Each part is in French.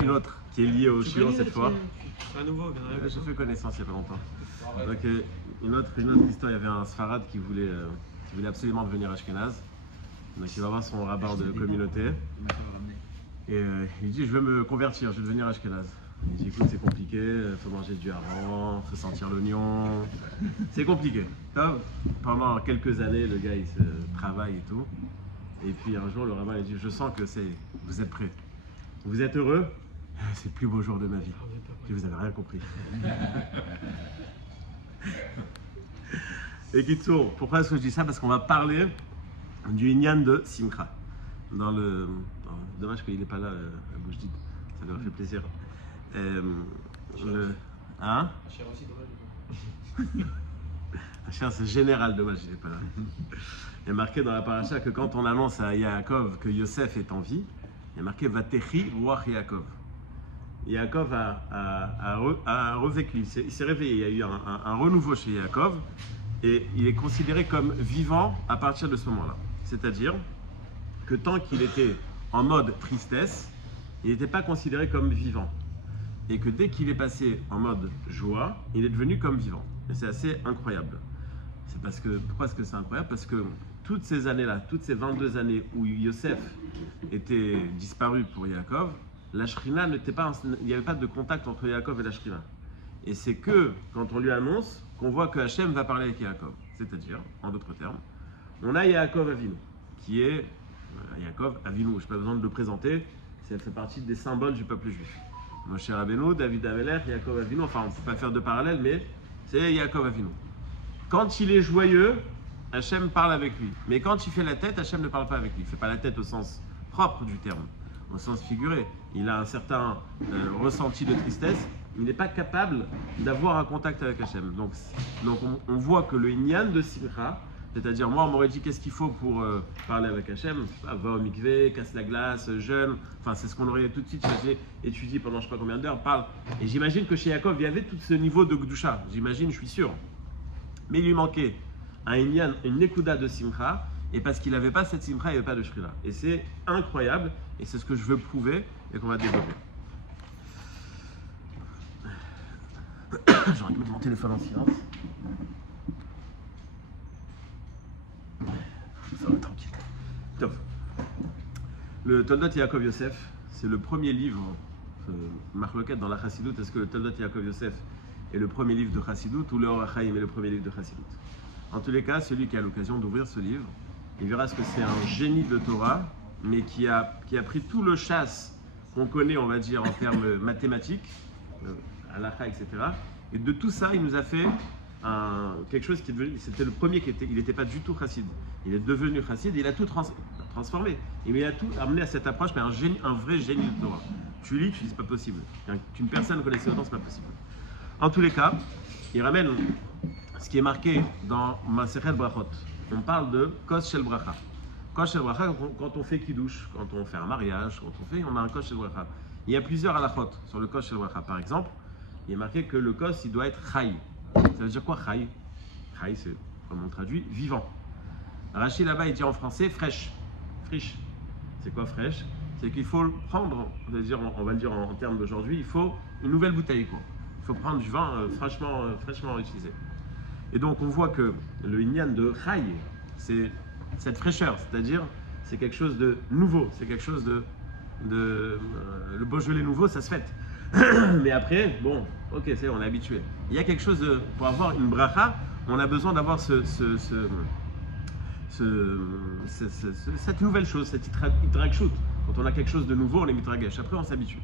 Une autre qui est liée au Shiur cette fois. À nouveau, J'ai fait connaissance il n'y a pas longtemps. Donc une autre histoire, il y avait un Sfarad qui voulait absolument devenir Ashkenaz. Donc il va voir son rabbin de communauté. Et il dit je veux me convertir, je veux devenir Ashkenaz. Il dit écoute c'est compliqué, il faut manger du hareng, il faut sentir l'oignon. C'est compliqué. Pendant quelques années le gars il se travaille et tout. Et puis un jour le rabbin il dit je sens que vous êtes prêts. Vous êtes heureux? C'est le plus beau jour de ma vie. Et vous n'avez rien compris. Et Kitsour, pourquoi est-ce que je dis ça? Parce qu'on va parler du Inyan de Simcha. Dommage qu'il n'est pas là à Boujdid. Ça lui aurait fait plaisir. Hein? Hachir, c'est général, dommage qu'il n'est pas là. Il est marqué dans la paracha que quand on annonce à Yaakov que Yosef est en vie, il est marqué Vatechi Ruach Yaakov. Yaakov a revécu, il s'est réveillé, il y a eu un renouveau chez Yaakov et il est considéré comme vivant à partir de ce moment-là. C'est-à-dire que tant qu'il était en mode tristesse, il n'était pas considéré comme vivant. Et que dès qu'il est passé en mode joie, il est devenu comme vivant. Et c'est assez incroyable. Pourquoi est-ce que c'est incroyable? Parce que toutes ces années-là, toutes ces 22 années où Yosef était disparu pour Yaakov, la Shrina n'était pas, il n'y avait pas de contact entre Yaakov et la Shrina. Et c'est que quand on lui annonce qu'on voit que Hachem va parler avec Yaakov. C'est-à-dire, en d'autres termes, on a Yaakov Avinu, qui est Yaakov Avinu, je n'ai pas besoin de le présenter, ça fait partie des symboles du peuple juif. Moshe Rabbeinu, David Amelech, Yaakov Avinu, enfin on ne peut pas faire de parallèle, mais c'est Yaakov Avinu. Quand il est joyeux, Hachem parle avec lui. Mais quand il fait la tête, Hachem ne parle pas avec lui. Il ne fait pas la tête au sens propre du terme, au sens figuré. Il a un certain ressenti de tristesse. Il n'est pas capable d'avoir un contact avec Hachem. Donc on voit que le Inyan de Simcha, c'est-à-dire moi on m'aurait dit qu'est-ce qu'il faut pour parler avec Hachem, va au mikvé, casse la glace, jeûne, enfin c'est ce qu'on aurait tout de suite étudié pendant je ne sais pas combien d'heures, parle. Et j'imagine que chez Yaakov il y avait tout ce niveau de Gdusha, j'imagine, je suis sûr. Mais il lui manquait un Inyan, une Nekuda de Simcha, et parce qu'il n'avait pas cette Simcha, il n'y avait pas de Shrina. Et c'est incroyable, et c'est ce que je veux prouver, et qu'on va développer. J'aurais dû mettre mon téléphone en silence. Ça va tranquille. Top. Le Toldot Yaakov Yosef, c'est le premier livre, Marloquette dans la Chassidut. Est-ce que le Toldot Yaakov Yosef est le premier livre de Chassidut ou le Or HaChaim est le premier livre de Chassidut? En tous les cas, celui qui a l'occasion d'ouvrir ce livre, il verra ce que c'est un génie de Torah, mais qui a pris tout le chasse qu'on connaît, on va dire, en termes mathématiques, halakha, etc. Et de tout ça, il nous a fait quelque chose qui est devenu, c'était le premier il n'était pas du tout chassid. Il est devenu chassid et il a tout transformé. Et il a tout amené à cette approche, mais un vrai génie de Torah. Tu lis, tu dis c'est pas possible. Qu'une personne connaissait autant, c'est pas possible. En tous les cas, il ramène ce qui est marqué dans Masechet Brachot. On parle de Kos Shel Bracha. Kos Shel Bracha, quand on fait Kiddush, quand on fait un mariage, on a un Kos Shel Bracha. Il y a plusieurs halachot sur le Kos Shel Bracha. Par exemple, il est marqué que le Kos, il doit être Chai. Ça veut dire quoi Chai? Chai, c'est, comme on traduit, vivant. Rachid là-bas, il dit en français fraîche. Friche. C'est quoi fraîche? C'est qu'il faut le prendre, on va le dire en termes d'aujourd'hui, il faut une nouvelle bouteille, quoi. Il faut prendre du vin fraîchement utilisé. Et donc on voit que le Inyan de Chai, c'est cette fraîcheur, c'est-à-dire c'est quelque chose de nouveau, c'est quelque chose le Beaujolais nouveau, ça se fête. Mais après, bon, ok, c'est on est habitué. Il y a quelque chose pour avoir une bracha, on a besoin d'avoir cette nouvelle chose, cette itragshut. Quand on a quelque chose de nouveau, on est mitragesh. Après, on s'habitue.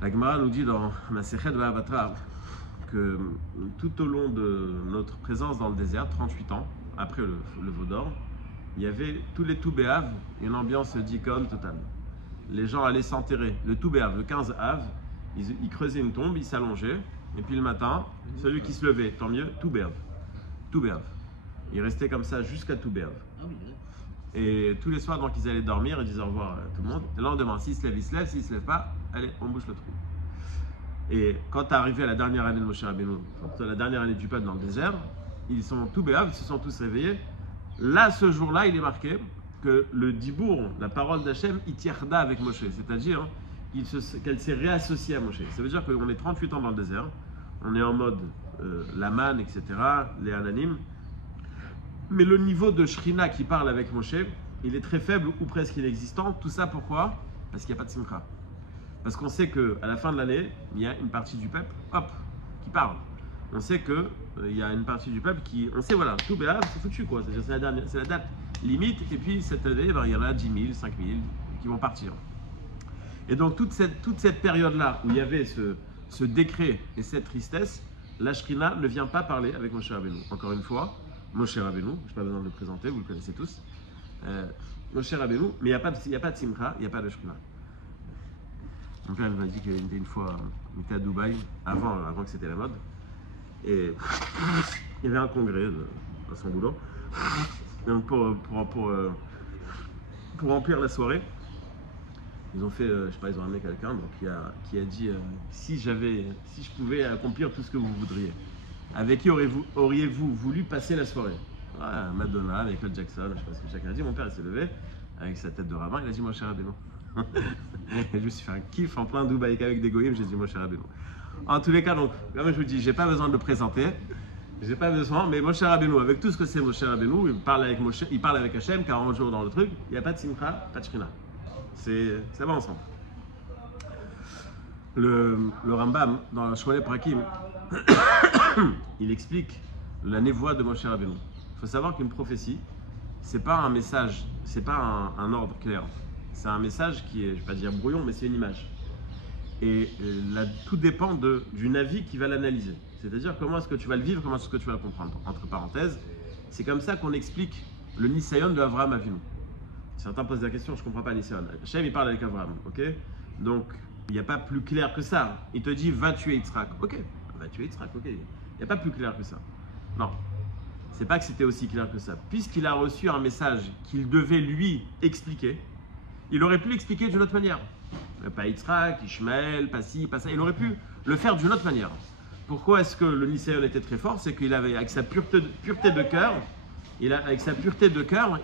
La Gemara nous dit dans Masechet Va'avatra que tout au long de notre présence dans le désert, 38 ans, après le Vaudor, il y avait tous les Toubéav, une ambiance d'icône totale. Les gens allaient s'enterrer. Le Toubéav, le 15 Av, ils creusaient une tombe, ils s'allongeaient, et puis le matin, celui qui se levait, tant mieux, Toubéav. Toubéav. Ils restaient comme ça jusqu'à Toubéav. Et tous les soirs, donc, ils allaient dormir et disaient au revoir à tout le monde. Et le lendemain, s'ils se lèvent, ils se lèvent. S'ils ne se lèvent pas, allez, on bouche le trou. Et quand tu es arrivé à la dernière année de Moshe Rabbeinu, la dernière année du peuple dans le désert, ils sont tous béaves, ils se sont tous réveillés. Là, ce jour-là, il est marqué que le dibour, la parole d'Hachem, itiarda avec Moshe. C'est-à-dire qu'elle s'est réassociée à Moshe. Ça veut dire qu'on est 38 ans dans le désert, on est en mode la manne, etc., les ananim. Mais le niveau de Shrina qui parle avec Moshe, il est très faible ou presque inexistant. Tout ça pourquoi? Parce qu'il n'y a pas de simcha. Parce qu'on sait qu'à la fin de l'année, il y a une partie du peuple, qui parle. On sait qu'il y a une partie du peuple qui, on sait voilà, tout béat, c'est foutu quoi. C'est la date limite. Et puis cette année, il y en a 10 000, 5 000 qui vont partir. Et donc toute cette période-là où il y avait ce décret et cette tristesse, la Shrina ne vient pas parler avec Moshe Rabbeinu. Encore une fois, Moshe Rabbeinu, je n'ai pas besoin de le présenter, vous le connaissez tous. Moshe Rabbeinu, mais il n'y a pas de simcha, il n'y a pas de Shrina. Mon père m'a dit qu'il était une fois, il était à Dubaï, avant que c'était la mode, et il y avait un congrès à son boulot. Donc pour remplir la soirée, ils ont fait, je sais pas, ils ont ramené quelqu'un qui a dit si je pouvais accomplir tout ce que vous voudriez, avec qui auriez-vous voulu passer la soirée? Madonna, Michael Jackson, je sais pas ce que chacun a dit. Mon père il s'est levé avec sa tête de rabbin, il a dit Moshe Rabbeinu. Et je me suis fait un kiff en plein Dubaï avec des goyim, j'ai dit Moshe Rabbeinu. En tous les cas, donc, comme je vous dis, j'ai pas besoin de le présenter, j'ai pas besoin, mais Moshe Rabbeinu, avec tout ce que c'est Moshe Rabbeinu, il parle avec Hachem, 40 jours dans le truc, il n'y a pas de simcha, pas de shrina. Ça va ensemble. Le Rambam, dans le Shmuel Prakim, il explique la névoie de Moshe Rabbeinu. Il faut savoir qu'une prophétie, c'est pas un message, c'est pas un ordre clair. C'est un message qui est, je ne vais pas dire brouillon, mais c'est une image. Et tout dépend d'une avis qui va l'analyser. C'est-à-dire comment est-ce que tu vas le vivre, comment est-ce que tu vas le comprendre. Entre parenthèses, c'est comme ça qu'on explique le Nisayon de Avraham Avinu. Certains posent la question, je ne comprends pas Nisayon. Hachem, il parle avec Avraham, ok? Donc, il n'y a pas plus clair que ça. Il te dit, va tuer Yitzhak. Ok, va tuer Yitzhak, ok. Il n'y a pas plus clair que ça. Non. C'est pas que c'était aussi clair que ça. Puisqu'il a reçu un message qu'il devait lui expliquer, il aurait pu l'expliquer d'une autre manière. Pas Yitzhak, Ishmaël, pas ci, pas ça. Il aurait pu le faire d'une autre manière. Pourquoi est-ce que le Nisayon était très fort? C'est qu'il avait, avec sa pureté de cœur,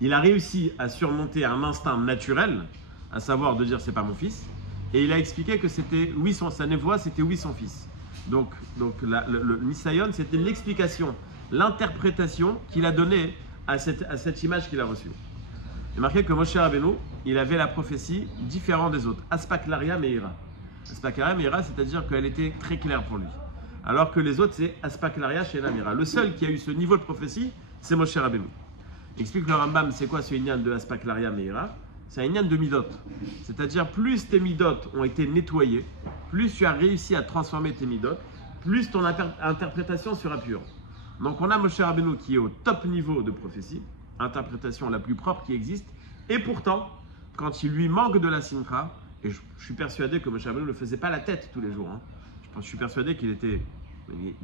il a réussi à surmonter un instinct naturel, à savoir de dire c'est pas mon fils, et il a expliqué que c'était oui sa névoie, c'était oui son fils. Donc le Nisayon, c'était l'explication, l'interprétation qu'il a donnée à cette image qu'il a reçue. Il est marqué que Moshe Rabbeinu, il avait la prophétie différente des autres. Aspaklaria Meira. Aspaklaria Meira, c'est-à-dire qu'elle était très claire pour lui. Alors que les autres, c'est Aspaklaria Shena Meira. Le seul qui a eu ce niveau de prophétie, c'est Moshe Rabbeinu. Il explique le Rambam, c'est quoi ce inyan de Aspaklaria Meira? C'est un inyan de midot. C'est-à-dire, plus tes midot ont été nettoyés, plus tu as réussi à transformer tes midot, plus ton interprétation sera pure. Donc on a Moshe Rabbeinu qui est au top niveau de prophétie, interprétation la plus propre qui existe, et pourtant, quand il lui manque de la simcha, et je suis persuadé que Moshe Rabbeinu ne faisait pas la tête tous les jours, hein. Je suis persuadé qu'il était, il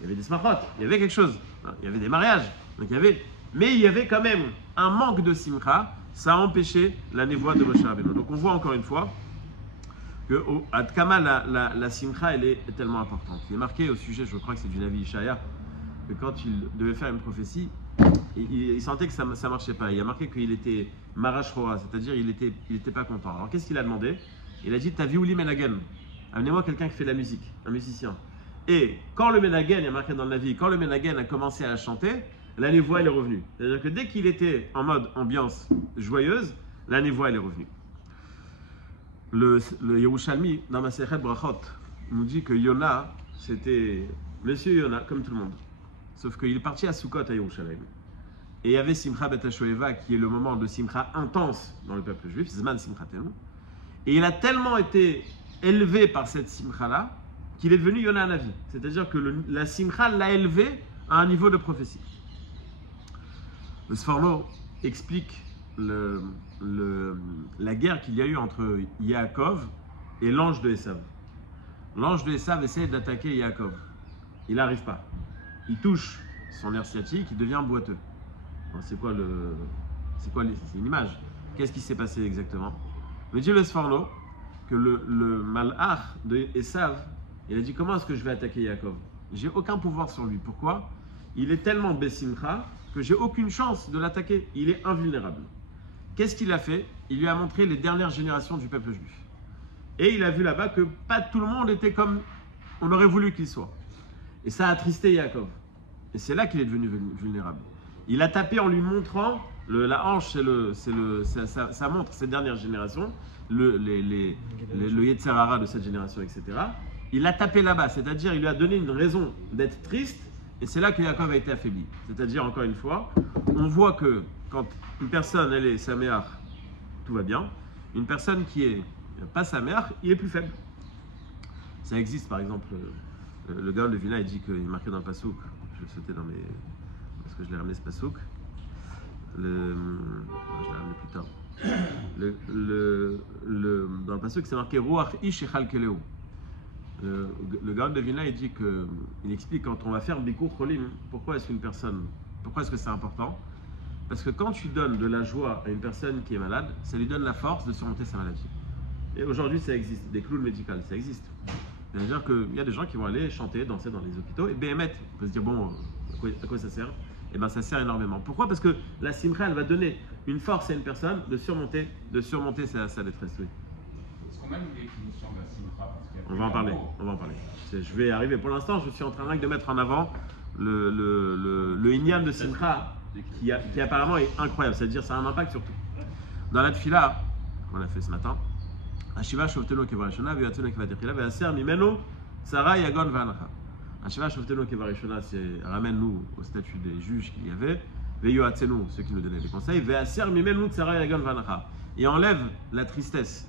y avait des smachot, il y avait quelque chose, hein. Il y avait des mariages, donc mais il y avait quand même un manque de simcha, ça a empêché la névoie de Moshe Rabbeinu. Donc on voit encore une fois que à Tkama, la simcha, elle est tellement importante. Il est marqué au sujet, je crois que c'est du Navi Ishaya, que quand il devait faire une prophétie, il sentait que ça ne marchait pas. Il a marqué qu'il était marash roa, c'est-à-dire il était pas content. Alors qu'est-ce qu'il a demandé? Il a dit Taviuli menagen, amenez-moi quelqu'un qui fait de la musique, un musicien. Et quand le menagen, il y a marqué dans le Navi, quand le menagen a commencé à chanter, la névoie elle est revenue. C'est-à-dire que dès qu'il était en mode ambiance joyeuse, la névoie elle est revenue. Le Yerushalmi, dans ma Masechet Brachot, nous dit que Yona, c'était Monsieur Yona, comme tout le monde. Sauf qu'il est parti à Sukkot à Yerushalayim. Et il y avait Simcha Bet HaShoeva, qui est le moment de Simcha intense dans le peuple juif, Zman Simchatenu. Et il a tellement été élevé par cette Simcha-là, qu'il est devenu Yona Hanavi. C'est-à-dire que la Simcha l'a élevé à un niveau de prophétie. Le Sforno explique la guerre qu'il y a eu entre Yaakov et l'ange de Esav. L'ange de Esav essaie d'attaquer Yaakov. Il n'arrive pas. Il touche son nerf sciatique, il devient boiteux. C'est une image. Qu'est-ce qui s'est passé exactement? Me dit le Sforno que le malach de Esav, il a dit comment est-ce que je vais attaquer Yaakov? J'ai aucun pouvoir sur lui. Pourquoi? Il est tellement bessimcha que j'ai aucune chance de l'attaquer. Il est invulnérable. qu'est-ce qu'il a fait? Il lui a montré les dernières générations du peuple juif. Et il a vu là-bas que pas tout le monde était comme on aurait voulu qu'il soit. Et ça a attristé Yaakov. Et c'est là qu'il est devenu vulnérable. Il a tapé en lui montrant, la hanche, ça montre cette dernière génération, le Yetzer Hara de cette génération, etc. Il a tapé là-bas, c'est-à-dire il lui a donné une raison d'être triste, et c'est là que Yaakov a été affaibli. C'est-à-dire, encore une fois, on voit que quand une personne, elle est sa mère, tout va bien. Une personne qui est pas sa mère, il est plus faible. Ça existe, par exemple, le gars de Vilna, il dit qu'il est marqué dans le Passouk. Je vais sauter dans mes... Parce que je l'ai ramené ce Passouk. Je l'ai ramené plus tard. Dans le Passouk, c'est marqué Ruach Ish Echal Keleu. Le gars de Vilna, il dit que... Il explique quand on va faire Bikur Cholim, pourquoi est-ce que c'est important? Parce que quand tu donnes de la joie à une personne qui est malade, ça lui donne la force de surmonter sa maladie. Et aujourd'hui, ça existe. Des clowns médicaux, ça existe. C'est-à-dire qu'il y a des gens qui vont aller chanter, danser dans les hôpitaux. Et BMT, on peut se dire, bon, à quoi ça sert? Eh bien, ça sert énormément. Pourquoi? Parce que la simcha, elle va donner une force à une personne de surmonter sa détresse. Oui. Est-ce qu'on a une définition de la simcha? On va en parler. Je vais arriver. Pour l'instant, je suis en train de mettre en avant le inyan de simcha qui apparemment est incroyable. C'est-à-dire ça a un impact sur tout. Dans la tfila, qu'on a fait ce matin, Hashiva shofteno kevarishona, ve'yatzonu kevatechila, ve'aser mimeno tzara yagon v'anacha. Hashiva shofteno kevarishona, c'est ramène-nous au statut des juges qu'il y avait, ve'yatzenu, ceux qui nous donnaient des conseils, ve'aser mimeno tzara yagon v'anacha. Et enlève la tristesse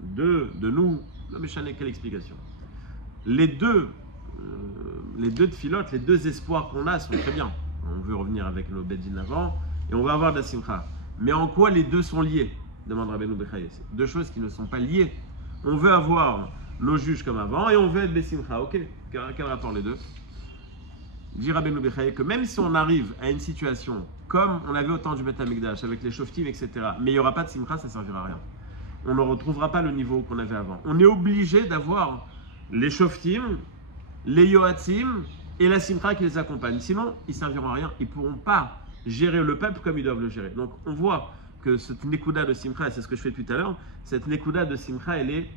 de nous. Non mais Chané, quelle explication? Les deux tfilotes, les deux espoirs qu'on a sont très bien. On veut revenir avec nos beddin avant et on va avoir de la simcha. Mais en quoi les deux sont liés? Demande Rabbeinu Bechaye. C'est deux choses qui ne sont pas liées. On veut avoir nos juges comme avant et on veut être besimcha. Ok, quel rapport les deux? Dit Rabbeinu Bechaye que même si on arrive à une situation comme on avait au temps du Beth Amikdash avec les shoftim, etc., mais il n'y aura pas de simcha, ça ne servira à rien. On ne retrouvera pas le niveau qu'on avait avant. On est obligé d'avoir les shoftim, les yoatzim et la simcha qui les accompagne. Sinon, ils ne serviront à rien. Ils ne pourront pas gérer le peuple comme ils doivent le gérer. Donc, on voit que cette nekuda de simcha, et c'est ce que je fais tout à l'heure, cette nekuda de simcha, elle est...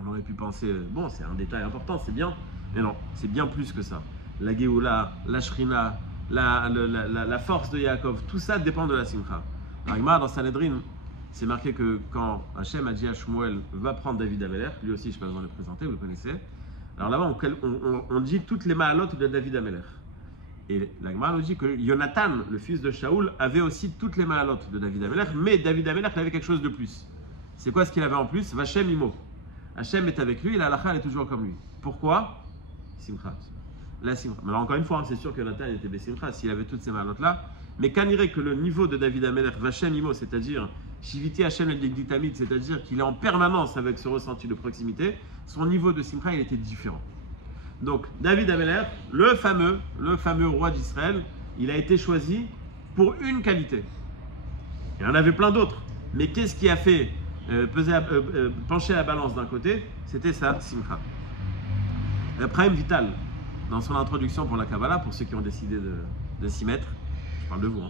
On aurait pu penser, bon, c'est un détail important, c'est bien. Mais non, c'est bien plus que ça. La Géoula, la Shrina, la force de Yaakov, tout ça dépend de la simcha. Agma, dans Sanhedrin, c'est marqué que quand Hachem a dit à Shmuel, va prendre David Amelech, lui aussi, je ne sais pas besoin de le présenter, vous le connaissez. Alors là-bas, on dit toutes les mahalotes de David Amelech. Et l'Agma nous dit que Jonathan, le fils de Shaoul, avait aussi toutes les mahalotes de David Amelech, mais David Amelech avait quelque chose de plus. C'est quoi ce qu'il avait en plus? Vachem Imo. Hachem est avec lui et la halakha elle est toujours comme lui. Pourquoi? Simcha. La simcha. Mais alors encore une fois, c'est sûr que Jonathan était Bessimcha s'il avait toutes ces mahalotes-là. Mais quand il irait que le niveau de David Amelech, Vachem Imo, c'est-à-dire Shiviti Hachem el Digditamid, c'est-à-dire qu'il est en permanence avec ce ressenti de proximité, son niveau de simcha il était différent. Donc, David Amelech, le fameux roi d'Israël, il a été choisi pour une qualité. Il y en avait plein d'autres. Mais qu'est-ce qui a fait pencher la balance d'un côté? C'était sa simcha. Abraham Vital, dans son introduction pour la Kabbalah, pour ceux qui ont décidé de s'y mettre, je parle de vous.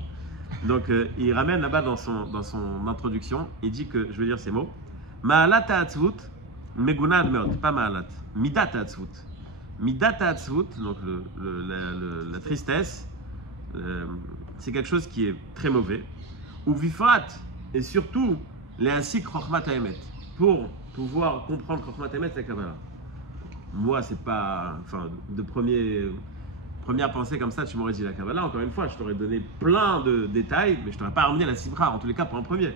Donc, il ramène là-bas dans son introduction, il dit que, je vais dire ces mots, Ma'alat ha'atzvut, megunad meot, pas ma'alat, midat ha'atzvut. Midat ha'atzvut, donc la tristesse, c'est quelque chose qui est très mauvais. Ou vifrat, et surtout, les asik chokhmat ha'emet, pour pouvoir comprendre chokhmat ha'emet, c'est la Kabbalah. Moi, c'est pas, enfin, première pensée comme ça, tu m'aurais dit la Kabbalah. Encore une fois, je t'aurais donné plein de détails, mais je t'aurais pas ramené la simcha, en tous les cas pour un premier.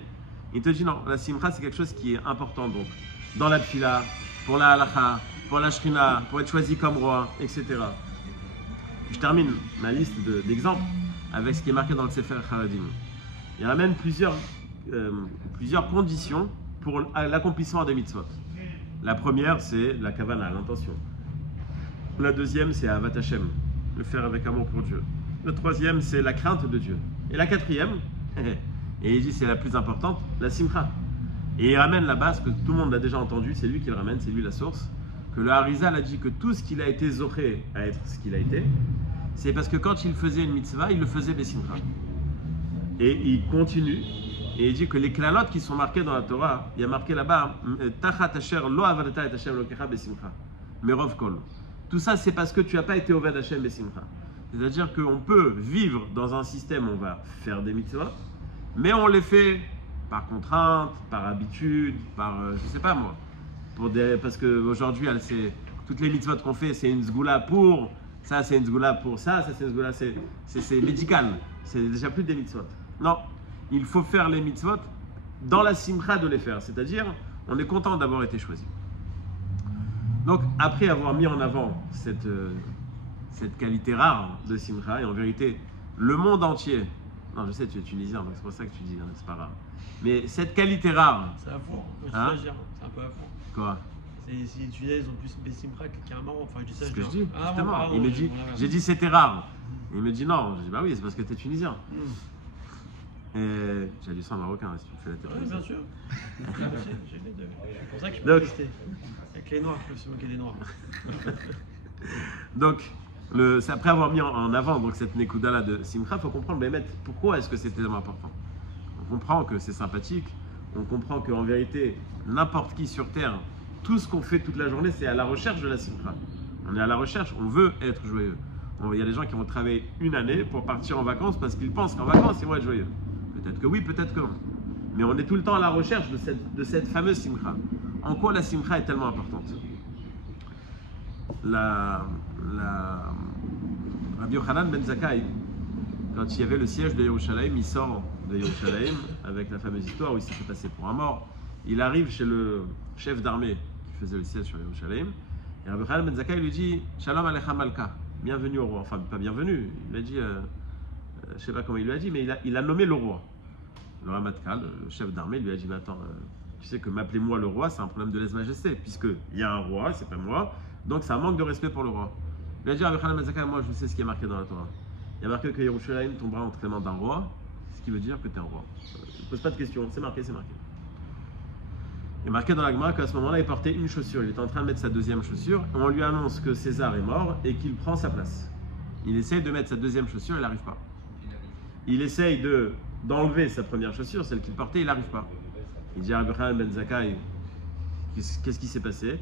Il te dit non, la simcha c'est quelque chose qui est important donc dans la tfila, pour la halakha, pour la shrina, pour être choisi comme roi, etc. Je termine ma liste d'exemples avec ce qui est marqué dans le Sefer Haradim. Il ramène plusieurs conditions pour l'accomplissement des mitzvot. La première, c'est la kavana, l'intention. La deuxième, c'est Avat Hashem, le faire avec amour pour Dieu. La troisième, c'est la crainte de Dieu. Et la quatrième, et il dit c'est la plus importante, la simcha. Et il ramène là-bas ce que tout le monde a déjà entendu, c'est lui qui le ramène, c'est lui la source, que le Harizal a dit que tout ce qu'il a été zoché à être ce qu'il a été, c'est parce que quand il faisait une mitzvah, il le faisait besimcha. Et il continue Et il dit que les klalotes qui sont marquées dans la Torah, il y a marqué là-bas, Tachat asher lo avadata et Hashem lokecha besimcha, merov kol. Tout ça, c'est parce que tu n'as pas été oved Hashem besimcha. C'est-à-dire qu'on peut vivre dans un système où on va faire des mitzvot, mais on les fait par contrainte, par habitude, par, je sais pas moi, parce qu'aujourd'hui, toutes les mitzvot qu'on fait, c'est une zgoula pour ça, c'est une zgoula pour ça, ça c'est une zgoula, c'est médical, c'est déjà plus des mitzvot. Non, il faut faire les mitzvot dans la simcha de les faire, c'est-à-dire on est content d'avoir été choisi. Donc après avoir mis en avant cette qualité rare de simcha, et en vérité le monde entier, non je sais tu es tunisien donc c'est pour ça que tu dis, hein, c'est pas rare, mais cette qualité rare, c'est à fond, hein? C'est un peu à fond. Quoi? Si les Tunisiens ils ont plus Bessimcha qu'un Maroc, enfin je dis ça. C'est ce que je dis, ah, justement. Bon, pardon, il me dit, j'ai dit c'était rare. Il me dit non, je dis bah oui c'est parce que tu es tunisien. Et j'ai dit ça en marocain si tu me fais la tête. Oui bien sûr. J'ai les deux. C'est pour ça que je peux Donc, rester. Avec les noirs, je peux se moquer des noirs. Donc, après avoir mis en avant donc, cette Nekuda là de Simcha, il faut comprendre pourquoi est-ce que c'est tellement important. On comprend que c'est sympathique, on comprend qu'en vérité, n'importe qui sur Terre, tout ce qu'on fait toute la journée, c'est à la recherche de la Simcha. On est à la recherche, on veut être joyeux. Il y a des gens qui vont travailler une année pour partir en vacances parce qu'ils pensent qu'en vacances, ils vont être joyeux. Peut-être que oui, peut-être que non. Mais on est tout le temps à la recherche de cette fameuse Simcha. En quoi la Simcha est tellement importante? Rabbi Yochanan ben Zakkai, quand il y avait le siège de Yerushalayim, il sort de Yerushalayim avec la fameuse histoire où il s'est fait passer pour un mort. Il arrive chez le chef d'armée qui faisait le siège sur Yerushalayim. Et Rabbi Yochanan ben Zakkai lui dit Shalom alecha malka, bienvenue au roi. Enfin, pas bienvenue, il lui a dit, je ne sais pas comment il lui a dit, mais il a nommé le roi. Le Ramatkal, le chef d'armée, lui a dit mais attends, tu sais que m'appelez-moi le roi, c'est un problème de lèse-majesté, puisqu'il y a un roi, c'est pas moi, donc c'est un manque de respect pour le roi. Il a dit Rabbi Yochanan ben Zakkai, moi je sais ce qui est marqué dans la Torah. Il y a marqué que Yerushalayim tombera entre les mains d'un roi, ce qui veut dire que tu es un roi. Ne pose pas de questions, c'est marqué, c'est marqué. Il est marqué dans la Gemara qu'à ce moment-là, il portait une chaussure. Il était en train de mettre sa deuxième chaussure. Et on lui annonce que César est mort et qu'il prend sa place. Il essaye de mettre sa deuxième chaussure, il n'arrive pas. Il essaye d'enlever sa première chaussure, celle qu'il portait, il n'arrive pas. Il dit à Rabbi Yochanan ben Zakkai, qu'est-ce qui s'est passé?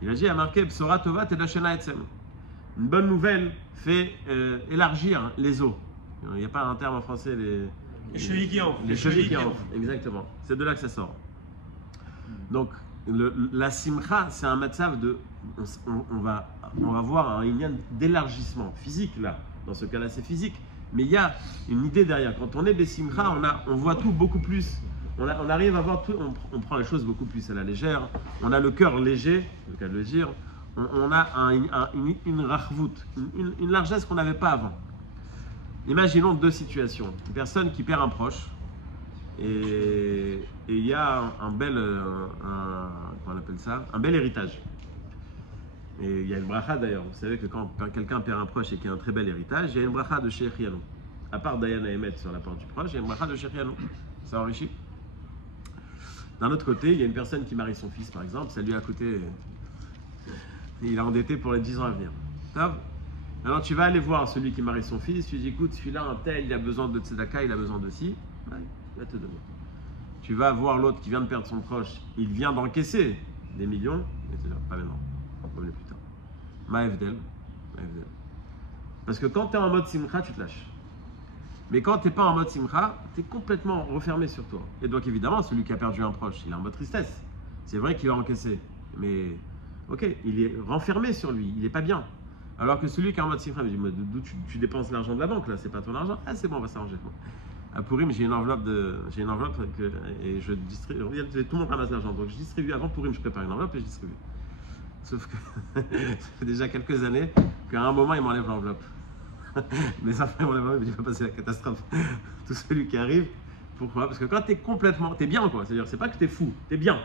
Il a dit, il a marqué Bsora Tova Tedashena Etzem. Une bonne nouvelle fait élargir les os. Il n'y a pas un terme en français, les chevilles qui enflent. Les chevilles qui enflent, exactement. C'est de là que ça sort. Donc, la simcha, c'est un matzav de. On va voir un lien d'élargissement physique, là. Dans ce cas-là, c'est physique. Mais il y a une idée derrière. Quand on est besimcha, on voit tout beaucoup plus. On arrive à voir tout. On prend les choses beaucoup plus à la légère. On a le cœur léger, c'est le cas de le dire. On a une rachvout, une largesse qu'on n'avait pas avant. Imaginons deux situations. Une personne qui perd un proche. Et il y a un bel, comment on appelle ça, un bel héritage. Et il y a une bracha d'ailleurs. Vous savez que quand quelqu'un perd un proche et qu'il y a un très bel héritage, il y a une bracha de Shechianu. À part Dayana Emet sur la porte du proche, il y a une bracha de Shechianu. Ça enrichit. D'un autre côté, il y a une personne qui marie son fils par exemple, ça lui a coûté. Il a endetté pour les 10 ans à venir. Top. Alors tu vas aller voir celui qui marie son fils, tu dis écoute, celui-là, un tel, il a besoin de tzedaka, il a besoin de ci. Ouais, il va te donner. Tu vas voir l'autre qui vient de perdre son proche, il vient d'encaisser des millions, et tu dis pas maintenant, revenez plus tard. Maevdel. Parce que quand tu es en mode simcha, tu te lâches. Mais quand tu n'es pas en mode simcha, tu es complètement refermé sur toi. Et donc évidemment, celui qui a perdu un proche, il est en mode tristesse. C'est vrai qu'il va encaisser, mais ok, il est renfermé sur lui, il n'est pas bien. Alors que celui qui est en mode simcha, il me dit, d'où tu dépenses l'argent de la banque là, c'est pas ton argent. Ah c'est bon, on va s'arranger. À Purim, j'ai une enveloppe et je distribue. Tout le monde ramasse l'argent, donc je distribue avant Purim, je prépare une enveloppe et je distribue. Sauf que ça fait déjà quelques années qu'à un moment, il m'enlève l'enveloppe. Mes enfants, ils m'enlèvent l'enveloppe, il va passer la catastrophe. Tout celui qui arrive, pourquoi? Parce que quand t'es bien quoi, c'est-à-dire c'est pas que t'es fou, t'es bien.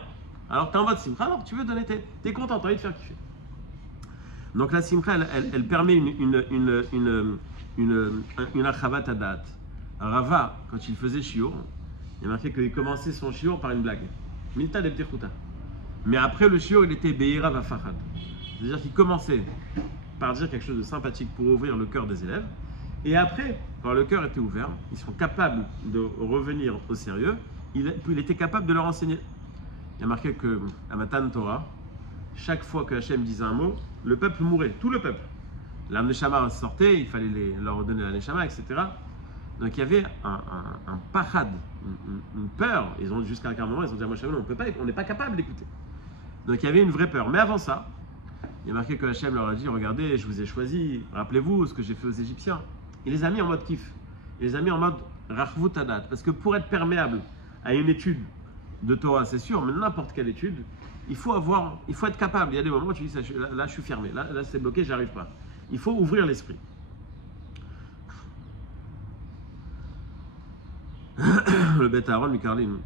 Alors t'es en mode simcha, alors tu veux donner, t'es content, t'as envie de faire kiffer. Donc la simcha, elle permet une achavat adat. Rava, quand il faisait shiur, il y a marqué qu'il commençait son shiur par une blague. Milta de b'tichuta. Mais après le shiur, il était be'ira vafachad. C'est-à-dire qu'il commençait par dire quelque chose de sympathique pour ouvrir le cœur des élèves. Et après, quand le cœur était ouvert, ils sont capables de revenir au sérieux il était capable de leur enseigner. Il y a marqué que à Matan Torah, chaque fois que Hachem disait un mot, le peuple mourait, tout le peuple. La Neshama sortait, il fallait leur donner la Neshama, etc. Donc il y avait un pachad, une peur. Ils ont jusqu'à un moment, ils ont dit à Moshe, on n'est pas capable d'écouter. Donc il y avait une vraie peur. Mais avant ça, il y a marqué que Hachem leur a dit, regardez, je vous ai choisi, rappelez-vous ce que j'ai fait aux Égyptiens. Il les a mis en mode kiff. Il les a mis en mode rachvut adat. Parce que pour être perméable à une étude de Torah, c'est sûr, mais n'importe quelle étude, il faut être capable. Il y a des moments où tu dis, là je suis fermé, là c'est bloqué, j'arrive pas. Il faut ouvrir l'esprit. Le Beth Aaron, Mikarlim,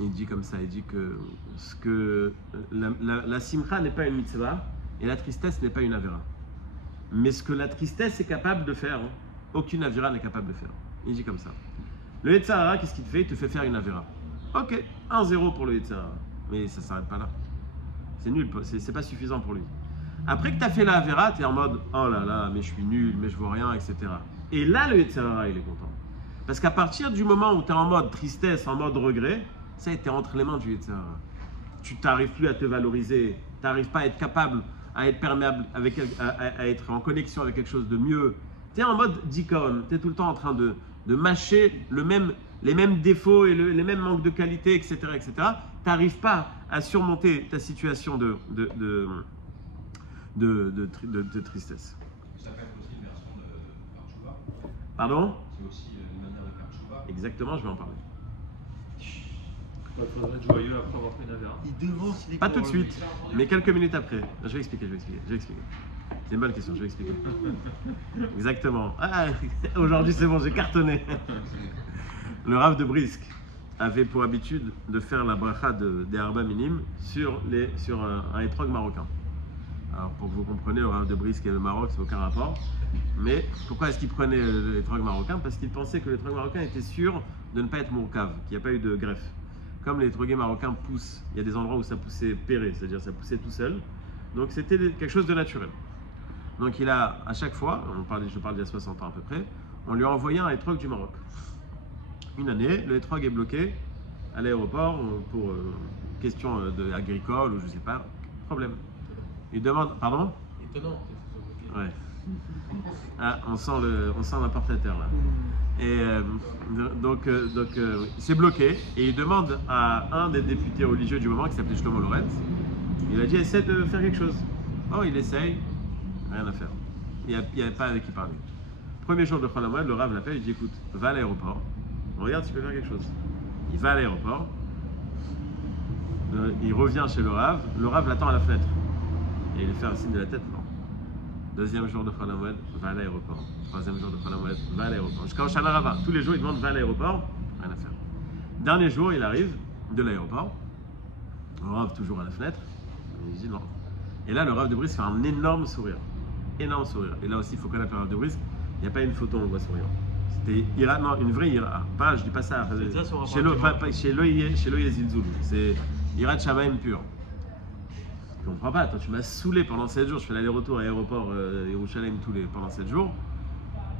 il dit comme ça, il dit que la simcha n'est pas une mitzvah et la tristesse n'est pas une avera. Mais ce que la tristesse est capable de faire, aucune avera n'est capable de faire. Il dit comme ça. Le Yetzer Hara, qu'est-ce qu'il te fait? Il te fait faire une avera. Ok, 1-0 pour le Yetzer Hara. Mais ça ne s'arrête pas là. C'est nul, c'est pas suffisant pour lui. Après que tu as fait la avera, tu es en mode oh là là, mais je suis nul, mais je vois rien, etc. Et là, le Yetzer Hara, il est content. Parce qu'à partir du moment où tu es en mode tristesse, en mode regret, ça a été entre les mains du Yetzer Hara. Tu n'arrives plus à te valoriser, tu n'arrives pas à être capable, à être perméable, à être en connexion avec quelque chose de mieux. Tu es en mode dikon, tu es tout le temps en train de mâcher les mêmes défauts et les mêmes manques de qualité, etc. etc. Tu n'arrives pas à surmonter ta situation de tristesse. Ça peut être aussi une version de faire tchouva. Pardon? C'est aussi une manière de faire tchouva. Exactement, je vais en parler. Il faudrait être joyeux après avoir fait une avera. Il devance les Pas cours, tout de suite, mais quelques minutes après. Je vais expliquer. C'est une bonne question, je vais expliquer. Exactement. Ah, aujourd'hui c'est bon, j'ai cartonné. Le Rav de Brisk avait pour habitude de faire la bracha des Arba Minim sur un étrog marocain. Alors pour que vous compreniez, le Rav de Brisk et le Maroc, c'est aucun rapport. Mais pourquoi est-ce qu'il prenait l'étrog marocain? Parce qu'il pensait que l'étrog marocain était sûr de ne pas être mourkave, qu'il n'y a pas eu de greffe. Comme les étroguets marocains poussent, il y a des endroits où ça poussait péré, c'est-à-dire ça poussait tout seul. Donc c'était quelque chose de naturel. Donc il a, à chaque fois, je parle d'il y a 60 ans à peu près, on lui a envoyé un étrog du Maroc. Une année, le étrog est bloqué à l'aéroport pour question agricole ou je sais pas, problème. Il demande, pardon? Étonnant. Ouais. Ah, on sent l'importateur là. Et donc c'est bloqué et il demande à un des députés religieux du moment qui s'appelait Shlomo Lorenz, il a dit essaie de faire quelque chose. Oh, il essaye, rien à faire. Il n'y avait pas avec qui parler. Premier jour de Chol HaMoed, le Rav l'appelle, il dit écoute, va à l'aéroport, regarde si tu peux faire quelque chose. Il va à l'aéroport, il revient chez le Rav l'attend à la fenêtre. Et il lui fait un signe de la tête, non. Deuxième jour de Chol HaMoed, va à l'aéroport. Troisième jour de Chol HaMoed, va à l'aéroport. Jusqu'à Hoshana Rabbah, tous les jours il demande va à l'aéroport, rien à faire. Dernier jour, il arrive de l'aéroport, le Rav toujours à la fenêtre, et il dit non. Et là, le Rav de Brisk fait un énorme sourire. Énorme sourire. Et là aussi, il faut connaître le Rav de Brisk, il n'y a pas une photo où on voit sourire. C'était ira, non, une vraie ira. Pas, je dis pas ça. Chez Loïe Zilzoul. C'est ira de Shamaim pur. Je comprends pas, toi tu m'as saoulé pendant 7 jours, je fais l'aller-retour à l'aéroport Yerushalayim pendant 7 jours.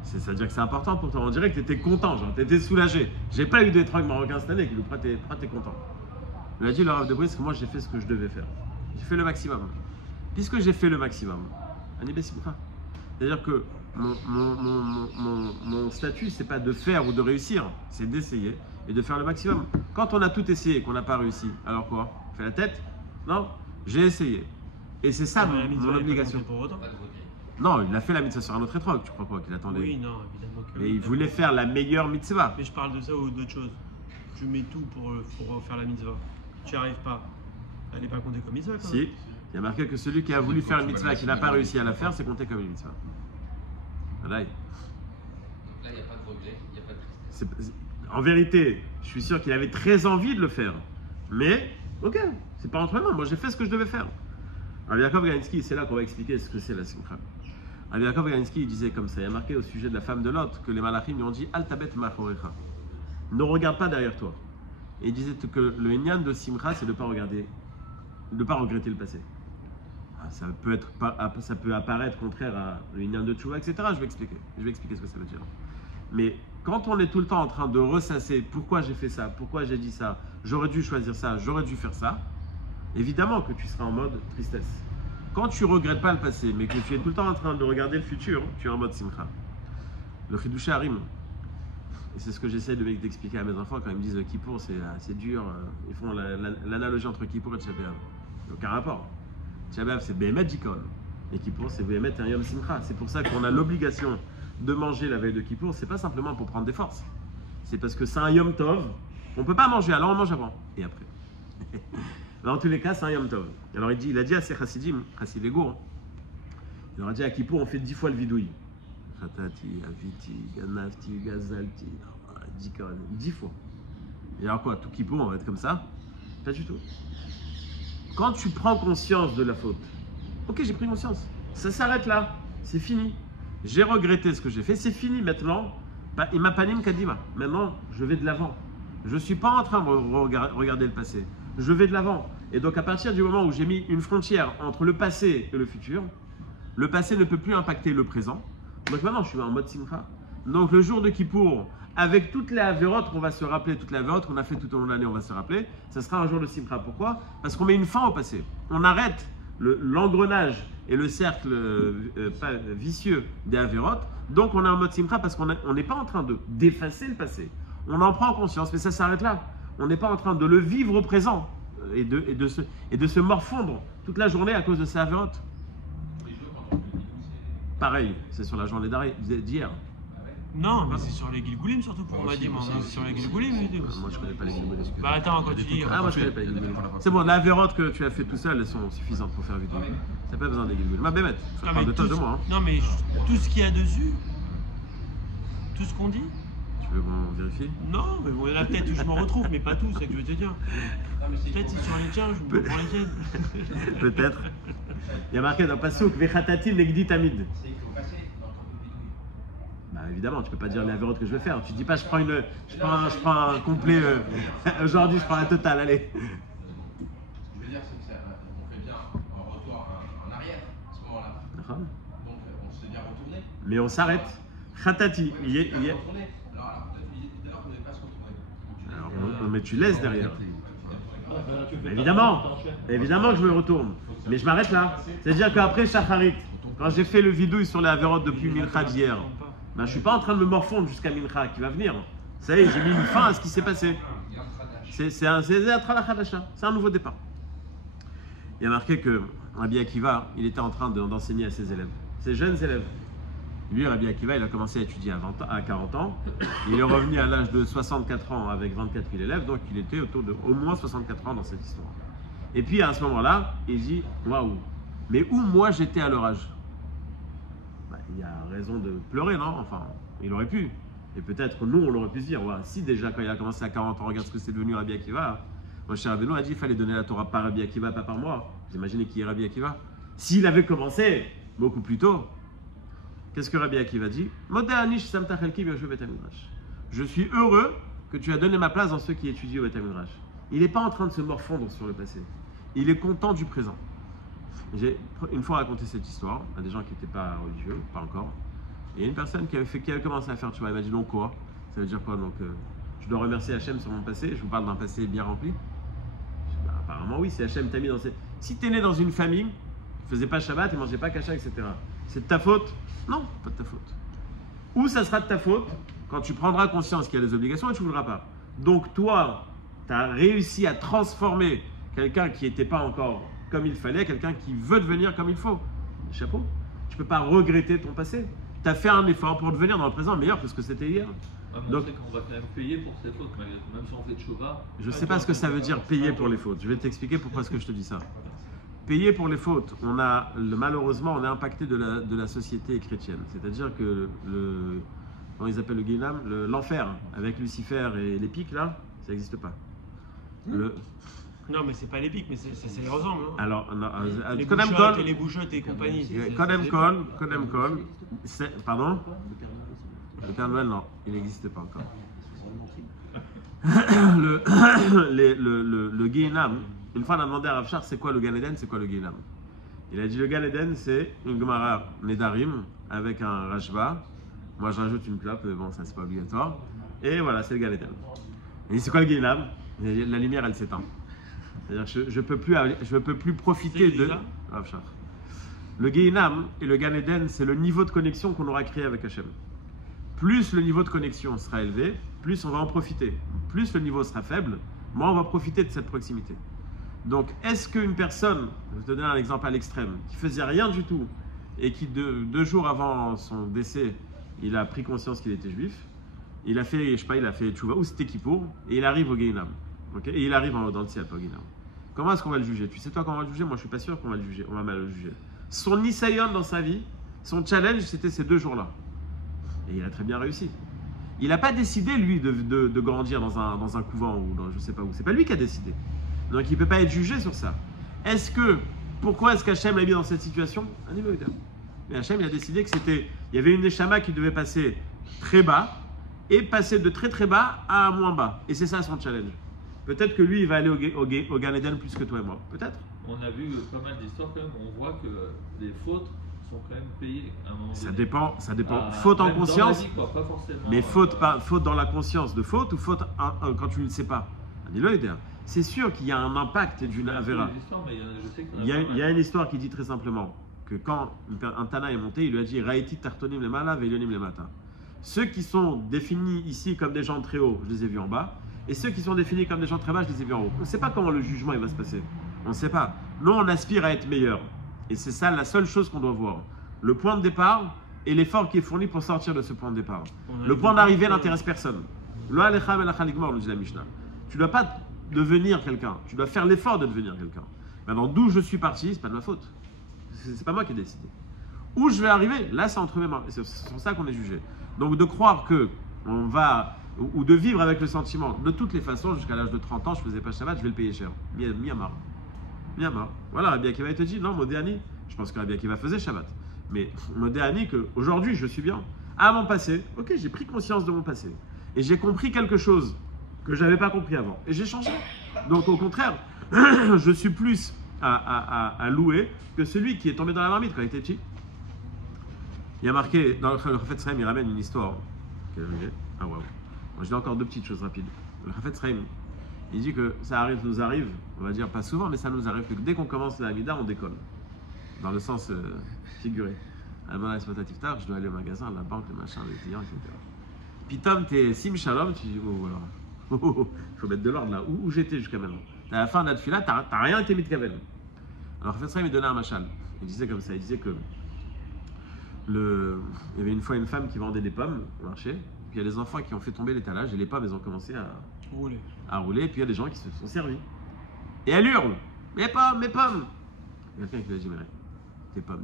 Ça veut dire que c'est important pour toi. On dirait que tu étais content, genre tu étais soulagé. J'ai pas eu d'étrog marocain cette année, pourquoi t'es content? Il a dit le Rav de Brisk, moi j'ai fait ce que je devais faire. J'ai fait le maximum. Puisque j'ai fait le maximum, c'est-à-dire que mon statut, c'est pas de faire ou de réussir, c'est d'essayer et de faire le maximum. Quand on a tout essayé et qu'on n'a pas réussi, alors quoi? On fait la tête? Non, j'ai essayé. Et c'est ça mon obligation. Non, il a fait la mitzvah sur un autre étrog, tu crois quoi qu'il attendait? Oui, non, évidemment que. Mais il voulait faire la meilleure mitzvah. Mais je parle de ça ou d'autre chose. Tu mets tout pour faire la mitzvah. Tu n'y arrives pas. Elle n'est pas comptée comme mitzvah quand même. Si, il y a marqué que celui qui a voulu faire une mitzvah et qui n'a pas réussi à la faire, c'est compté comme une mitzvah. Voilà. Donc là, il n'y a pas de regret, il n'y a pas de tristesse. En vérité, je suis sûr qu'il avait très envie de le faire. Mais, ok, c'est pas entre mains. Moi, j'ai fait ce que je devais faire. Rabbi Yaakov Ganinsky, c'est là qu'on va expliquer ce que c'est la simcha. Rabbi Yaakov Ganinsky, il disait comme ça, il y a marqué au sujet de la femme de Lot que les malachim lui ont dit Al tabet machorecha. Ne regarde pas derrière toi. Et il disait que le inyan de simcha, c'est de ne pas regarder, de ne pas regretter le passé. Ça peut apparaître contraire à le inyan de tchouva, etc. Je vais expliquer ce que ça veut dire. Mais Quand on est tout le temps en train de ressasser pourquoi j'ai fait ça, pourquoi j'ai dit ça, j'aurais dû choisir ça, j'aurais dû faire ça, évidemment que tu seras en mode tristesse. Quand tu regrettes pas le passé, mais que tu es tout le temps en train de regarder le futur, tu es en mode simcha. Le Chidush Harim, et c'est ce que j'essaie d'expliquer à mes enfants quand ils me disent Kippour, c'est dur, ils font l'analogie entre Kippour et Tisha B'Av. Il n'y a aucun rapport. Tisha B'Av, c'est Behemet Jikon, et Kippour, c'est Behemet un Yom Simcha. C'est pour ça qu'on a l'obligation de manger la veille de Kippour, c'est pas simplement pour prendre des forces. C'est parce que c'est un Yom Tov, on ne peut pas manger, alors on mange avant et après. Mais en tous les cas, c'est un Yom Tov. Alors il a dit à ses chassidim, chassid Legour, il leur a dit à Kippour, on fait 10 fois le vidouille. Khatati, Aviti, Ganafti, Gazalti, Dikon, 10 fois. Et alors quoi, tout Kippour, on va être comme ça? Pas du tout. Quand tu prends conscience de la faute, ok, j'ai pris conscience, ça s'arrête là, c'est fini. J'ai regretté ce que j'ai fait, c'est fini maintenant. Il m'a panim kadima. Maintenant, je vais de l'avant. Je ne suis pas en train de regarder le passé. Je vais de l'avant. Et donc, à partir du moment où j'ai mis une frontière entre le passé et le futur, le passé ne peut plus impacter le présent. Donc maintenant, je suis en mode simcha. Donc, le jour de Kippour, avec toutes les avérotes qu'on va se rappeler, toutes les avérotes qu'on a fait tout au long de l'année, on va se rappeler, ça sera un jour de simcha. Pourquoi? Parce qu'on met une fin au passé. On arrête l'engrenage et le cercle vicieux des avérotes. Donc, on est en mode simcha parce qu'on n'est pas en train d'effacer le passé. On en prend conscience, mais ça s'arrête là. On n'est pas en train de le vivre au présent et de se morfondre toute la journée à cause de ces avérotes. Pareil, c'est sur la journée d'hier. Non, mais c'est sur les Gilgoulim surtout pour moi, c'est sur les Gilgoulim. Moi, je connais pas les Gilgoulim. Bah attends, quand tu dis. Ah, moi, je connais pas les Gilgoulim. C'est bon, la avérote que tu as fait tout seul, elles sont suffisantes pour faire vite. T'as pas besoin des Gilgoulim. Ma bémette, je parle de toi, de moi. Non, mais tout ce qu'il y a dessus, tout ce qu'on dit. Tu veux qu'on vérifie? Non, mais bon, il y en a peut-être où je me retrouve, mais pas tout, c'est ce que je veux te dire. Peut-être c'est sur les tiens, je me prends les tiennes. Peut-être. Il y a marqué dans Passouk, Vechatati negdi tamid. Bah évidemment, tu peux pas dire les avérotes que je vais faire. Tu dis pas, je prends un complet. Aujourd'hui, je prends la totale, allez. Je veux dire, c'est qu'on fait bien un retour en arrière à ce moment-là. Donc on se dit à retourner. Mais on s'arrête. Khatati. Alors peut-être vous disiez tout à l'heure qu'on ne devait pas se retourner. Alors, mais tu laisses derrière. Évidemment que je me retourne. Mais je m'arrête là. C'est-à-dire qu'après Shacharit, quand j'ai fait le vidouille sur les avérotes depuis Mincha d'hier, ben, je ne suis pas en train de me morfondre jusqu'à Mincha qui va venir. Ça y est, j'ai mis une fin à ce qui s'est passé. C'est un nouveau départ. Il y a marqué que Rabbi Akiva, il était en train d'enseigner à ses élèves, ses jeunes élèves. Lui, Rabbi Akiva, il a commencé à étudier à 40 ans. Il est revenu à l'âge de 64 ans avec 24 000 élèves, donc il était autour de au moins 64 ans dans cette histoire. Et puis à ce moment-là, il dit waouh, mais où moi j'étais à leur âge? Bah, il y a raison de pleurer, non? Enfin, il aurait pu. Et peut-être nous, on aurait pu se dire ouais, si déjà quand il a commencé à 40 ans, regarde ce que c'est devenu Rabbi Akiva. Moi, cher Rabbeinu a dit qu'il fallait donner la Torah par Rabbi Akiva, pas par moi. Vous imaginez qui est Rabbi Akiva? S'il avait commencé beaucoup plus tôt. Qu'est-ce que Rabbi Akiva dit? Je suis heureux que tu as donné ma place dans ceux qui étudient au Beth Midrash. Il n'est pas en train de se morfondre sur le passé. Il est content du présent. J'ai une fois raconté cette histoire à des gens qui n'étaient pas religieux, pas encore. Et il y a une personne qui avait commencé à faire, tu vois, elle m'a dit donc quoi? Ça veut dire quoi? Donc je dois remercier Hachem sur mon passé. Je vous parle d'un passé bien rempli. Je dis, bah, apparemment oui, c'est Hachem t'a mis dans cette... Si tu es né dans une famille, tu ne faisais pas Shabbat, tu ne mangeais pas Kasha, etc. C'est de ta faute? Non, pas de ta faute. Ou ça sera de ta faute quand tu prendras conscience qu'il y a des obligations et tu ne voudras pas. Donc toi, tu as réussi à transformer quelqu'un qui n'était pas encore comme il fallait, quelqu'un qui veut devenir comme il faut. Chapeau. Tu ne peux pas regretter ton passé. Tu as fait un effort pour devenir dans le présent meilleur que ce que c'était hier. Donc, on va quand même payer pour ces fautes, même si on fait de Shova. Je ne sais pas ce que ça veut dire payer pour les fautes. Je vais t'expliquer pourquoi est-ce que je te dis ça. Payer pour les fautes, malheureusement, on est impacté de la société chrétienne. C'est-à-dire que comment ils appellent le Guénam, l'enfer avec Lucifer et les pics là, ça n'existe pas. Non, mais c'est pas les pics, mais ça les ressemble. Hein. Alors, les bouchottes et les bouchottes et compagnie. Kodem Kol, pardon? Le Père Noël, non, il n'existe pas encore. Le Guénam. Une fois, on a demandé à Rav Shach, c'est quoi le Gan Eden, c'est quoi le Guénam? Il a dit le Gan Eden, c'est une Gemara Nedarim avec un Rashba Moi, je rajoute une clope, mais bon, ça, c'est pas obligatoire. Et voilà, c'est le Gan Eden. Et c'est quoi le Guéhinam? La lumière, elle s'éteint. C'est-à-dire que je peux plus profiter de. Le Guéhinam et le Gan Eden, c'est le niveau de connexion qu'on aura créé avec Hachem. Plus le niveau de connexion sera élevé, plus on va en profiter. Plus le niveau sera faible, moins on va profiter de cette proximité. Donc, est-ce qu'une personne, je vais te donner un exemple à l'extrême, qui faisait rien du tout et qui 2 jours avant son décès, il a pris conscience qu'il était juif, il a fait, je sais pas, il a fait tchouva ou c'était Kippour, et il arrive au Guéhinam. Okay, et il arrive dans le ciel, pas au Guéhinam. Comment est-ce qu'on va le juger? Tu sais toi comment on va le juger? Moi je suis pas sûr qu'on va le juger, on va mal le juger. Son nisayon dans sa vie, son challenge, c'était ces 2 jours-là. Et il a très bien réussi. Il n'a pas décidé, lui, de grandir dans un couvent ou dans je sais pas où. C'est pas lui qui a décidé. Donc il ne peut pas être jugé sur ça. Pourquoi est-ce qu'Hachem l'a mis dans cette situation? Mais Hachem, il a décidé que il y avait une neshama qui devait passer très bas et passer de très très bas à moins bas. Et c'est ça son challenge. Peut-être que lui, il va aller au Gan Eden plus que toi et moi. Peut-être. On a vu pas mal d'histoires quand même. On voit que les fautes sont quand même payées à un moment donné. Ça dépend. Faute en conscience. Dans la vie, quoi, pas forcément, mais faute dans la conscience de faute ou faute quand tu ne le sais pas. C'est sûr qu'il y a un impact d'une avéra. Il y a une histoire qui dit très simplement que quand un Tana est monté, il lui a dit Raïti tartonim lemala veilionim lemata. Ceux qui sont définis ici comme des gens très hauts, je les ai vus en bas. Et ceux qui sont définis comme des gens très bas, je les ai vus en haut. On ne sait pas comment le jugement il va se passer. On ne sait pas. Nous, on aspire à être meilleur. Et c'est ça la seule chose qu'on doit voir. Le point de départ et l'effort qui est fourni pour sortir de ce point de départ. Le point d'arrivée n'intéresse personne. Lo alechem elachal igmor, nous dit la Mishnah. Tu ne dois pas devenir quelqu'un. Tu dois faire l'effort de devenir quelqu'un. Maintenant, d'où je suis parti, c'est pas de ma faute. C'est pas moi qui ai décidé. Où je vais arriver, là, c'est entre mes mains. Et c'est sur ça qu'on est jugé. Donc, de croire que on va, ou de vivre avec le sentiment, de toutes les façons, jusqu'à l'âge de 30 ans, je faisais pas Shabbat, je vais le payer cher. Miyamar. Voilà, Rabbi Akiva te dit, non, Modéani, je pense que Rabbi Akiva faisait Shabbat. Mais Modéani, qu'aujourd'hui, je suis bien. À mon passé, ok, j'ai pris conscience de mon passé. Et j'ai compris quelque chose que je n'avais pas compris avant. Et j'ai changé. Donc, au contraire, je suis plus à louer que celui qui est tombé dans la marmite quand il était petit. Il y a marqué, dans le Chafetz Chaim, il ramène une histoire. Ah waouh. Moi, je dis encore 2 petites choses rapides. Le Chafetz Chaim, il dit que ça nous arrive, on va dire pas souvent, mais ça nous arrive que dès qu'on commence la Hamida, on décolle. Dans le sens figuré. Avant la Tiftar, je dois aller au magasin, la banque, le machin, les clients, etc. Pitom, t'es Sim Shalom, tu dis, oh voilà. Il faut mettre de l'ordre là. Où j'étais jusqu'à maintenant? À la fin de la tefila, t'as rien été mis de kavel. Alors, Chafetz Chaim, il donnait un machal. Il disait comme ça, il disait que il y avait une fois une femme qui vendait des pommes au marché, puis il y a des enfants qui ont fait tomber l'étalage et les pommes, elles ont commencé à rouler, et puis il y a des gens qui se sont servis. Et elle hurle, mes pommes, mes pommes. Il y a quelqu'un qui lui a dit, mais tes pommes.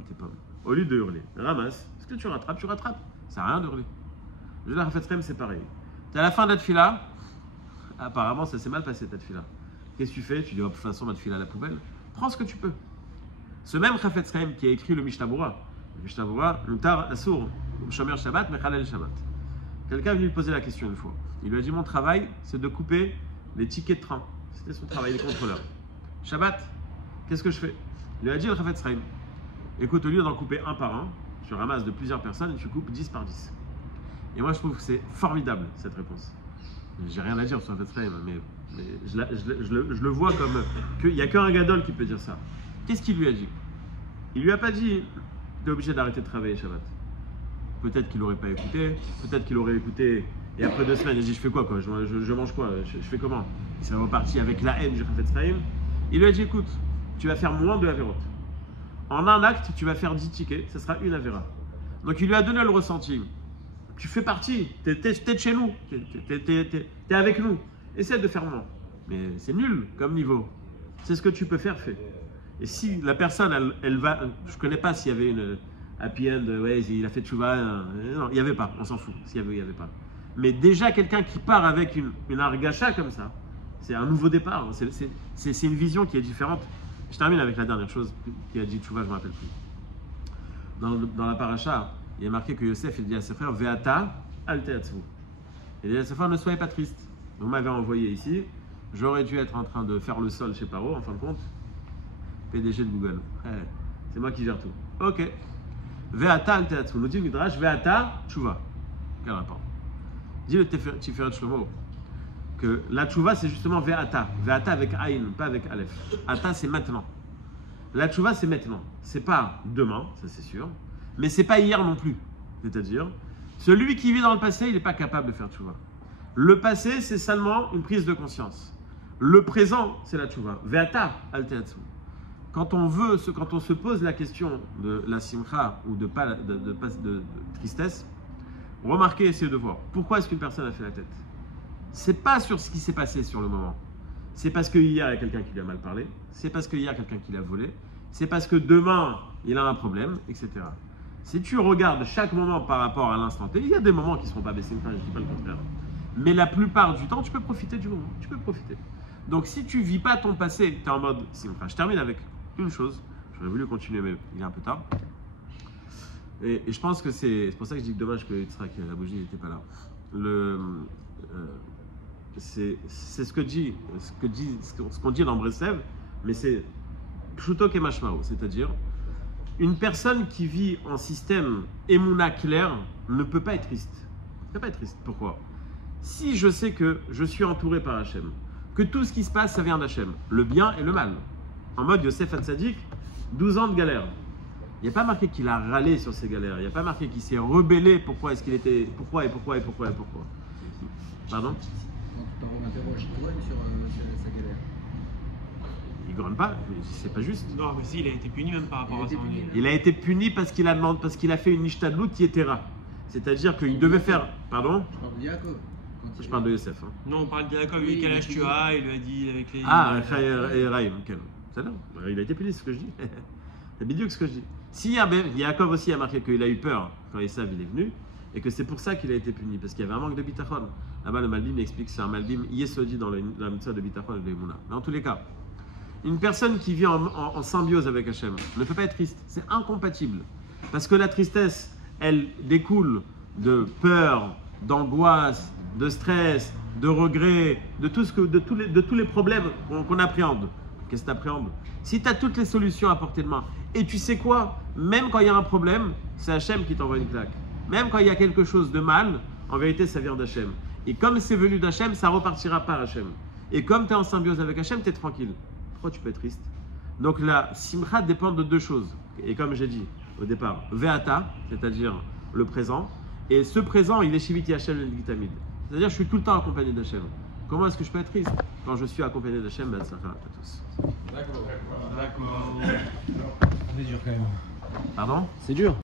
Au lieu de hurler, ramasse. Ce que tu rattrapes, ça sert à rien de hurler. Je dis, la Chafetz Chaim, c'est pareil. T'es à la fin de la tefila, apparemment ça s'est mal passé ta tefila. Qu'est-ce que tu fais? Tu dis, oh, de toute façon, ma tefila à la poubelle. Prends ce que tu peux. Ce même Chafetz Chaim qui a écrit le Mishnah Berurah, Mutar Asur, Shomer Shabbat, Mechalel Shabbat. Quelqu'un est venu lui poser la question une fois. Il lui a dit, mon travail, c'est de couper les tickets de train. C'était son travail, les contrôleurs. Shabbat, qu'est-ce que je fais? Il lui a dit, le Chafetz Chaim, écoute, au lieu d'en couper un par un, tu ramasses de plusieurs personnes et tu coupes 10 par 10. Et moi, je trouve que c'est formidable, cette réponse. J'ai rien à dire sur Chafetz Chaim, mais je le vois comme qu'il n'y a qu'un gadol qui peut dire ça. Qu'est-ce qu'il lui a dit? Il lui a pas dit, t'es obligé d'arrêter de travailler Shabbat. Peut-être qu'il n'aurait pas écouté, peut-être qu'il aurait écouté, et après 2 semaines, il a dit, je fais quoi, je mange quoi, je fais comment? Il s'est reparti avec la haine du Chafetz Chaim. Il lui a dit, écoute, tu vas faire moins de avérotes. En un acte, tu vas faire 10 tickets, ça sera une avéra. Donc il lui a donné le ressenti. Tu fais partie, t'es de chez nous, t'es avec nous. Essaie de faire moins. Mais c'est nul comme niveau. C'est ce que tu peux faire, fais. Et si la personne, elle va, je ne connais pas s'il y avait une happy end, ouais, il a fait tchouva, non, il n'y avait pas, on s'en fout, s'il y avait, il n'y avait pas. Mais déjà quelqu'un qui part avec une argacha comme ça, c'est un nouveau départ, c'est une vision qui est différente. Je termine avec la dernière chose qui a dit tchouva, je ne me rappelle plus. Dans la paracha, il est marqué que Yosef, il dit à ses frères, Ve'ata al te'atzvu. Il dit à ses frères, ne soyez pas tristes. Vous m'avez envoyé ici, j'aurais dû être en train de faire le sol chez Paro, en fin de compte. PDG de Google. C'est moi qui gère tout. Ok. Ve'ata al te'atzvu. Nous dit Midrash, Ve'ata tchouva. Quel rapport? Dis le Tiferet Shlomo que la tchouva c'est justement ve'ata. Ve'ata avec aïn, pas avec aleph. Ata c'est maintenant. La tchouva c'est maintenant. C'est pas demain, ça c'est sûr, mais c'est pas hier non plus. C'est-à-dire, celui qui vit dans le passé, il n'est pas capable de faire tchouva. Le passé, c'est seulement une prise de conscience. Le présent, c'est la tchouva. Ve'ata alteatsu. Quand on se pose la question de la simcha ou de tristesse, remarquez, essayez de voir. Pourquoi est-ce qu'une personne a fait la tête? C'est pas sur ce qui s'est passé sur le moment. C'est parce qu'hier, il y a quelqu'un qui lui a mal parlé. C'est parce qu'hier, il y a quelqu'un qui l'a volé. C'est parce que demain, il a un problème, etc. Si tu regardes chaque moment par rapport à l'instant T, il y a des moments qui ne seront pas baissés, je ne dis pas le contraire. Mais la plupart du temps, tu peux profiter du moment. Tu peux profiter. Donc, si tu ne vis pas ton passé, tu es en mode simcha. Je termine avec une chose. J'aurais voulu continuer, mais il est un peu tard. Et je pense que c'est pour ça que je dis que dommage que Yitzhak Abouji n'était pas là. C'est ce qu'on dit dans Breslev, mais c'est pshuto kemashmao, c'est-à-dire une personne qui vit en système émouna clair ne peut pas être triste. Ne peut pas être triste. Pourquoi? Si je sais que je suis entouré par Hachem, que tout ce qui se passe, ça vient d'Hachem, le bien et le mal. En mode Yosef Hatzadik, 12 ans de galère. Il n'y a pas marqué qu'il a râlé sur ces galères. Il n'y a pas marqué qu'il s'est rebellé. Pourquoi est-ce qu'il était... Pourquoi. Pardon? Quand tu m'interroges, il grogne sur sa galère. Il grogne pas, c'est pas juste. Non, mais si, il a été puni même par rapport à ça. Il a été puni parce qu'il a fait une nishtadlut yetera. C'est-à-dire qu'il devait faire... Pardon? Je parle de Yaakov. Je parle de Yosef. Hein. Non, on parle de Yaakov, oui, quel âge tu as, il lui a dit avec les... Ah, et Raïm, c'est là. Il a été puni, c'est ce que je dis. C'est bidou ce que je dis. Si Yaakov aussi a marqué qu'il a eu peur quand Esav il est venu, et que c'est pour ça qu'il a été puni, parce qu'il y avait un manque de bitachon. Là-bas, le Malbim explique que c'est un Malbim yesodi dans la mitzvah de bitachon et de Emouna. Mais en tous les cas, une personne qui vit en symbiose avec Hachem ne peut pas être triste. C'est incompatible. Parce que la tristesse, elle découle de peur, d'angoisse, de stress, de regret, de tous les problèmes qu'on appréhende. Qu'est-ce que tu appréhendes? Si tu as toutes les solutions à portée de main, et tu sais quoi? Même quand il y a un problème, c'est Hachem qui t'envoie une claque. Même quand il y a quelque chose de mal, en vérité, ça vient d'Hachem. Et comme c'est venu d'Hachem, ça repartira par Hachem. Et comme tu es en symbiose avec Hachem, tu es tranquille. Pourquoi tu peux être triste? Donc la simcha dépend de deux choses. Et comme j'ai dit au départ, ve'ata, c'est-à-dire le présent. Et ce présent, il est shiviti Hachem l'gitamid. C'est-à-dire je suis tout le temps accompagné d'Hachem. Comment est-ce que je peux être triste? Quand je suis accompagné d'Hachem, ben ça va à tous. D'accord. D'accord. C'est dur quand même. Pardon? C'est dur.